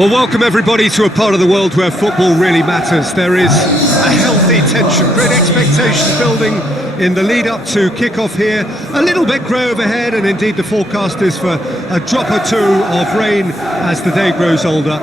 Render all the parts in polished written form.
Well, welcome everybody to a part of the world where football really matters. There is a healthy tension, great expectation building in the lead up to kick-off here. A little bit grey overhead, and indeed the forecast is for a drop or two of rain as the day grows older.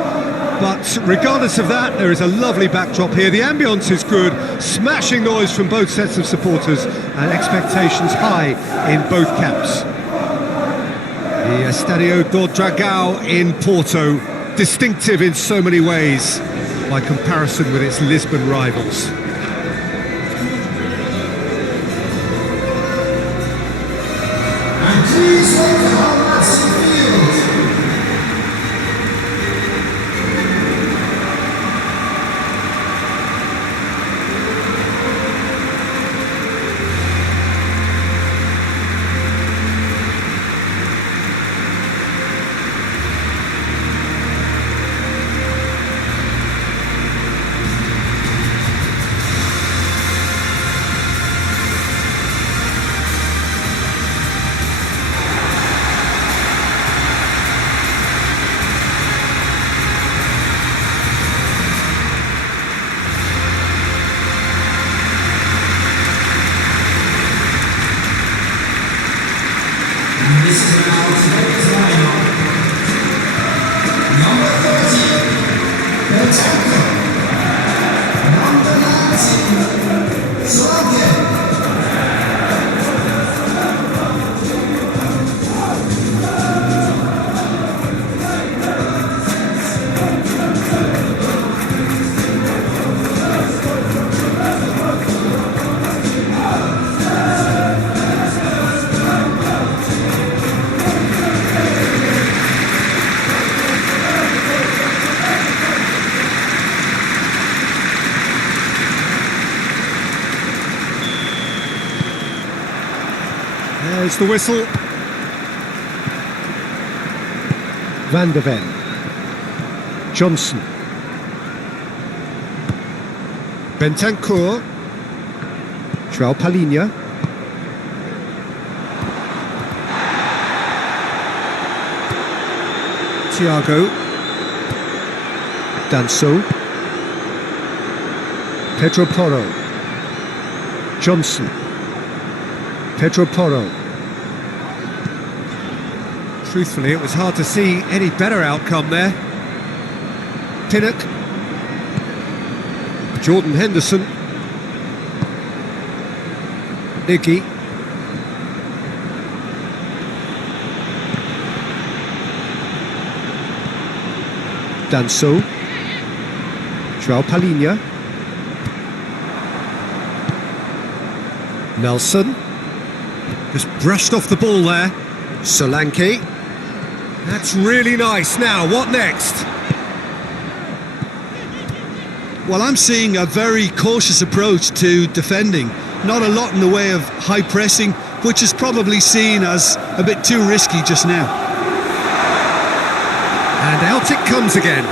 But regardless of that, there is a lovely backdrop here. The ambience is good, smashing noise from both sets of supporters, and expectations high in both camps. The Estadio do Dragão in Porto, distinctive in so many ways by comparison with its Lisbon rivals. And please welcome our massive field. This is now today's lineup. Number 13, Brentford. Number 19, Tottenham. There's the whistle. Van der Ven. Johnson. Bentancur. João Palhinha. Thiago. Danso. Pedro Porro. Johnson. Pedro Porro. Truthfully, it was hard to see any better outcome there. Pinnock. Jordan Henderson. Iggy. Danso. João Palhinha. Nelson. Just brushed off the ball there. Solanke. That's really nice. Now, what next? Well, I'm seeing a very cautious approach to defending. Not a lot in the way of high pressing, which is probably seen as a bit too risky just now. And out it comes again.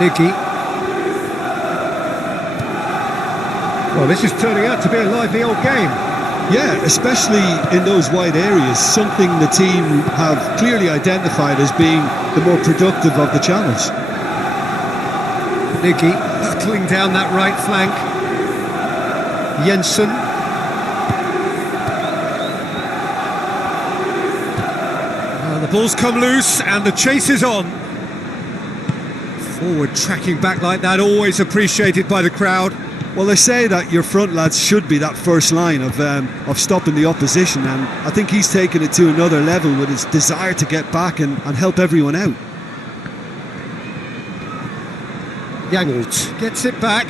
Iggy. Well, this is turning out to be a lively old game. Yeah, especially in those wide areas, something the team have clearly identified as being the more productive of the channels. Iggy battling down that right flank. Jensen. The ball's come loose and the chase is on. Forward tracking back like that, always appreciated by the crowd. Well, they say that your front lads should be that first line of stopping the opposition, and I think he's taken it to another level with his desire to get back and help everyone out. Yangelt gets it back.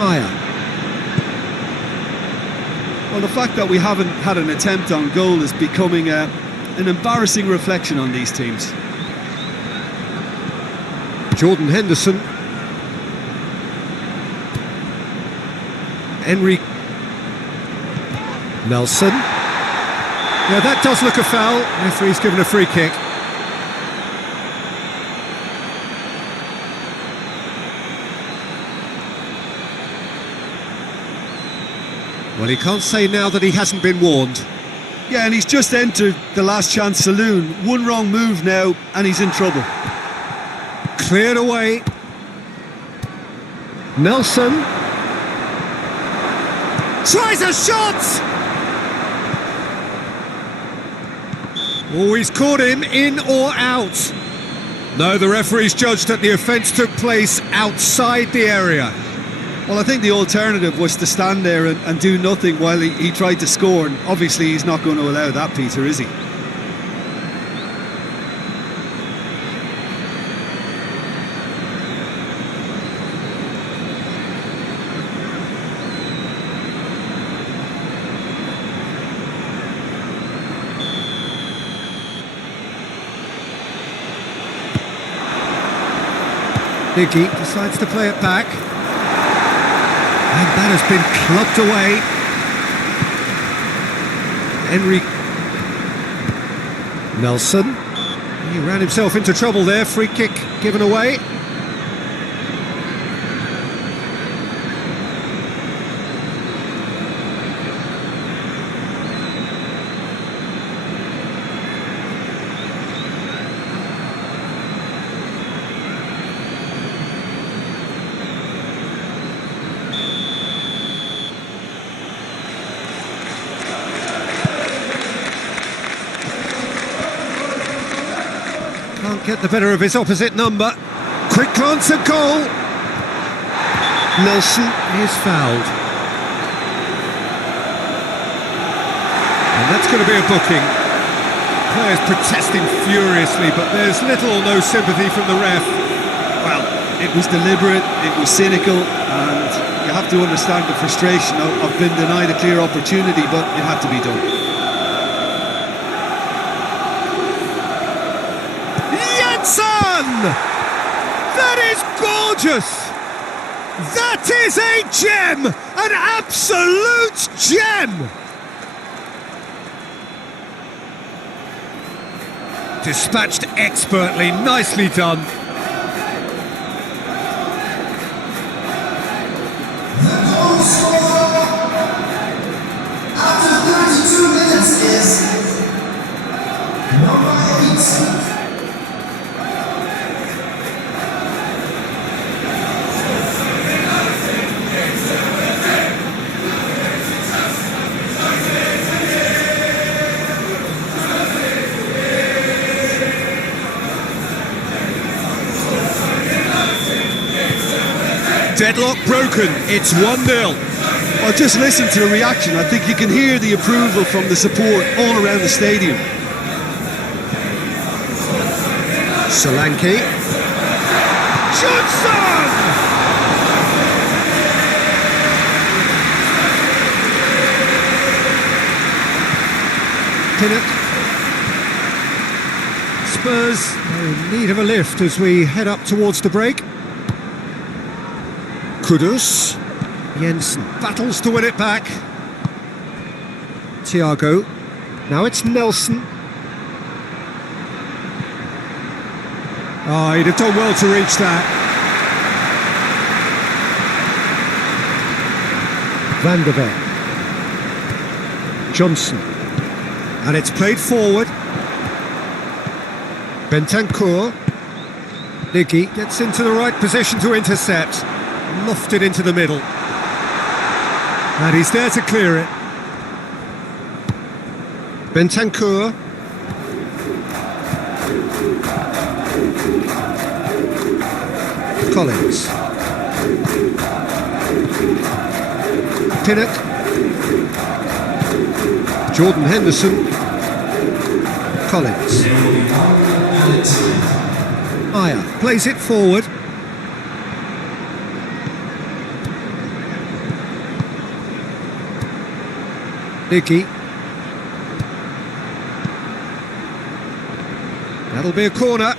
Maya. Well, the fact that we haven't had an attempt on goal is becoming an embarrassing reflection on these teams. Jordan Henderson. Henry. Nelson. Yeah, that does look a foul. Referee's given a free kick. Well, he can't say now that he hasn't been warned. Yeah, and he's just entered the last chance saloon. One wrong move now, and he's in trouble. Cleared away. Nelson. Tries a shot! Oh, he's caught him, in or out. No, the referee's judged that the offence took place outside the area. Well, I think the alternative was to stand there and do nothing while he tried to score, and obviously he's not going to allow that, Peter, is he? Diggy decides to play it back. And that has been clubbed away. Henry Nelson. He ran himself into trouble there. Free kick given away. Can't get the better of his opposite number. Quick glance at goal. Nelson is fouled. And that's going to be a booking. Players protesting furiously, but there's little or no sympathy from the ref. Well, it was deliberate, it was cynical, and you have to understand the frustration of being denied a clear opportunity, but it had to be done. That is gorgeous! That is a gem! An absolute gem! Dispatched expertly, nicely done. The goal scorer after 32 minutes is number 8. Deadlock broken, it's 1-0. Well, just listen to the reaction. I think you can hear the approval from the support all around the stadium. Solanke. Johnson! Pinnock. Spurs are in need of a lift as we head up towards the break. Kudus. Jensen battles to win it back. Thiago. Now it's Nelson. Oh, he'd have done well to reach that. Van der Beek. Johnson. And it's played forward. Bentancur. Diggy gets into the right position to intercept. Lofted into the middle. And he's there to clear it. Bentancur. Collins. Pinnock. Jordan Henderson. Collins. Ayer plays it forward. Nicky. That'll be a corner.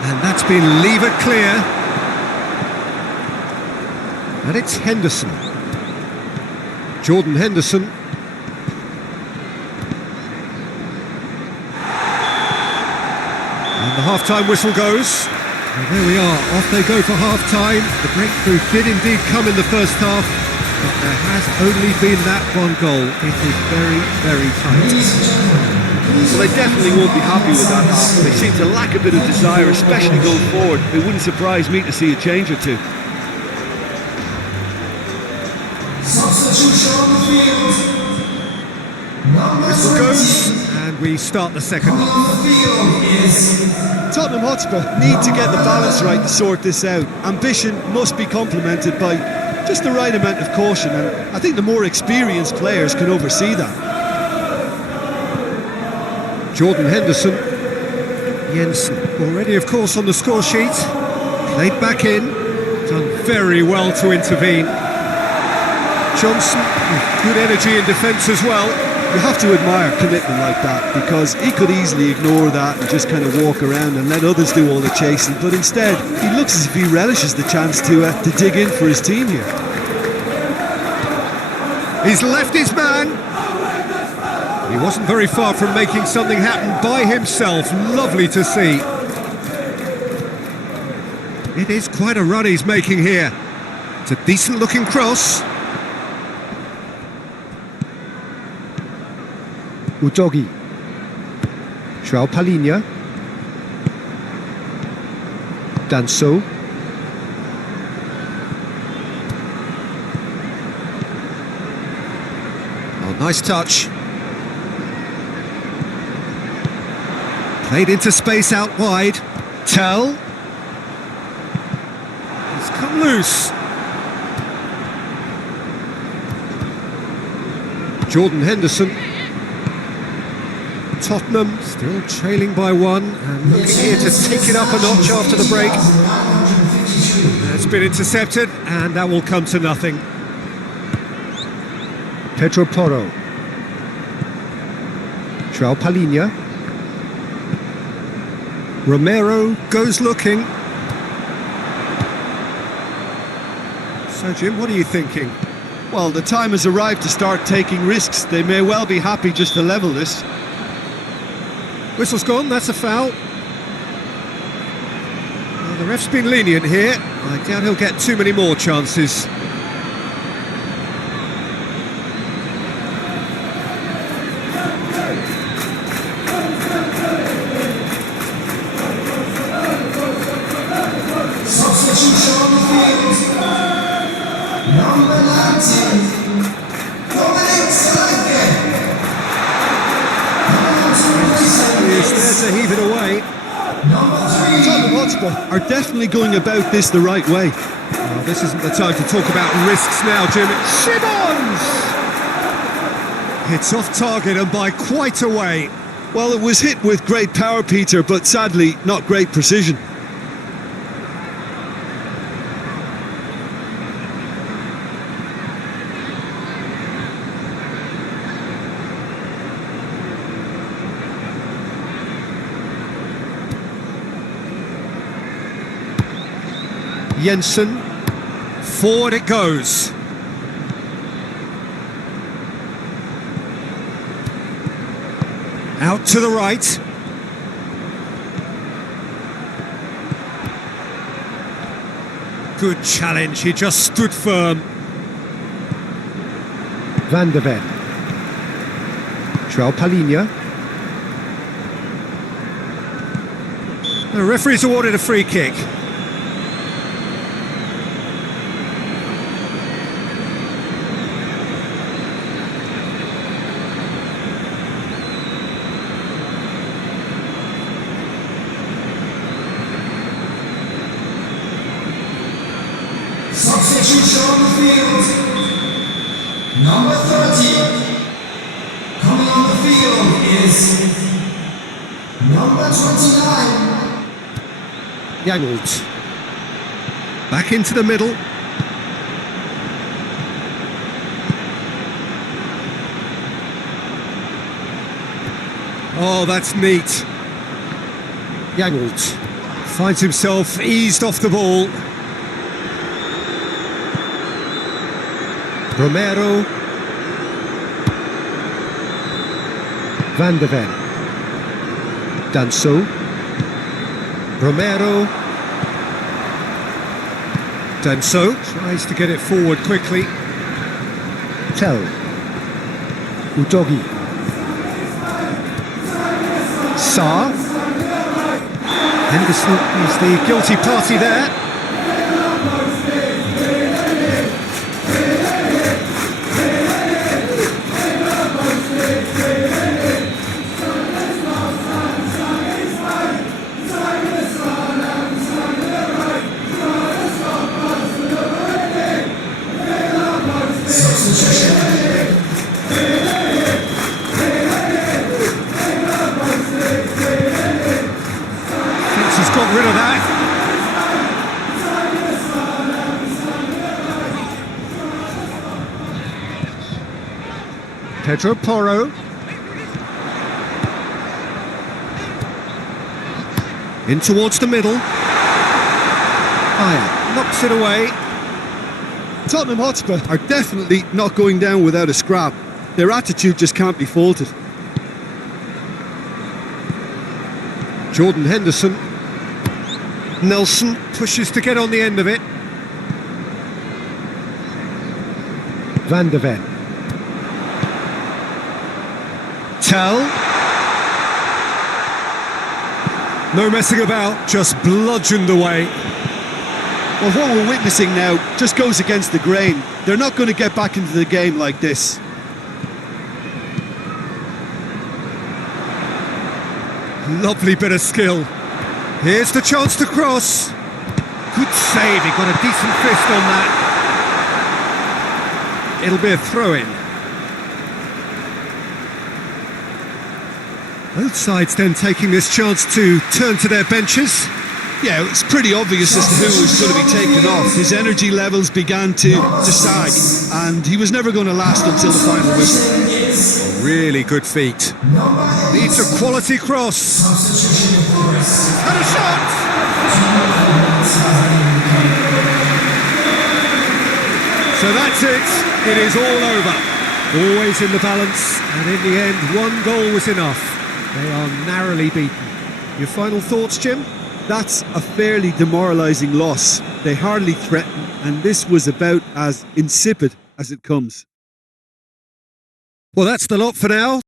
And that's been levered clear. And it's Henderson. Jordan Henderson. half-time whistle goes. And there we are, off they go for half-time. The breakthrough did indeed come in the first half, but there has only been that one goal. It is very, very tight. Well, they definitely won't be happy with that half. They seem to lack a bit of desire, especially going forward. It wouldn't surprise me to see a change or two. Substitution on the field. Number Whistle 20. goes, and we start the second Coming half. on the field is Tottenham Hotspur need to get the balance right to sort this out. Ambition must be complemented by just the right amount of caution, and I think the more experienced players can oversee that. Jordan Henderson. Jensen already, of course, on the score sheet. Played back in. Done very well to intervene. Johnson with good energy in defence as well. You have to admire commitment like that, because he could easily ignore that and just kind of walk around and let others do all the chasing, but instead he looks as if he relishes the chance to dig in for his team here. He's left his man. He wasn't very far from making something happen by himself. Lovely to see. It is quite a run he's making here. It's a decent looking cross. Udogi. Joao Palhinha. Danso. Oh, nice touch. Played into space out wide. Tell. He's come loose. Jordan Henderson. Tottenham still trailing by one and looking here to take it up a notch after the break. It's been intercepted and that will come to nothing. Pedro Porro. Joao Palhinha. Romero goes looking. So Jim, what are you thinking? Well, the time has arrived to start taking risks. They may well be happy just to level this. Whistle's gone, that's a foul. Well, the ref's been lenient here. I doubt he'll get too many more chances. substitution on the field. Number 19. Dominic Solanke. He's there to heave it away. Number 3. Tottenham Hotspur are definitely going about this the right way. Well, this isn't the time to talk about risks now, Jim. Simmons! It's off target and by quite a way. Well, it was hit with great power, Peter, but sadly not great precision. Jensen, forward it goes. Out to the right. Good challenge, he just stood firm. Van der Ven. Joao Palhinha. The referee's awarded a free kick. Substitution on the field. Number 30. Coming on the field is number 29. Yangold. Back into the middle. Oh, that's neat. Yangold finds himself eased off the ball. Romero. Van der Ven. Danso. Romero. Denso tries to get it forward quickly. Tell. Udogi. Sarr. Henderson is the guilty party there. He's got rid of that. Pedro Porro. In towards the middle. Aya knocks it away. Tottenham Hotspur are definitely not going down without a scrap. Their attitude just can't be faulted. Jordan Henderson. Nelson pushes to get on the end of it. Van de Ven. Tell. No messing about, just bludgeoned away. Well, what we're witnessing now just goes against the grain. They're not going to get back into the game like this. Lovely bit of skill. Here's the chance to cross. Good save, he got a decent fist on that. It'll be a throw-in. Both sides then taking this chance to turn to their benches. Yeah, it's pretty obvious as to who was going to be taken off. His energy levels began to sag, and he was never going to last until the final whistle. Really good feet. Needs a quality cross. Had a shot! So that's it. It is all over. Always in the balance, and in the end, one goal was enough. They are narrowly beaten. Your final thoughts, Jim? That's a fairly demoralising loss. They hardly threatened, and this was about as insipid as it comes. Well, that's the lot for now.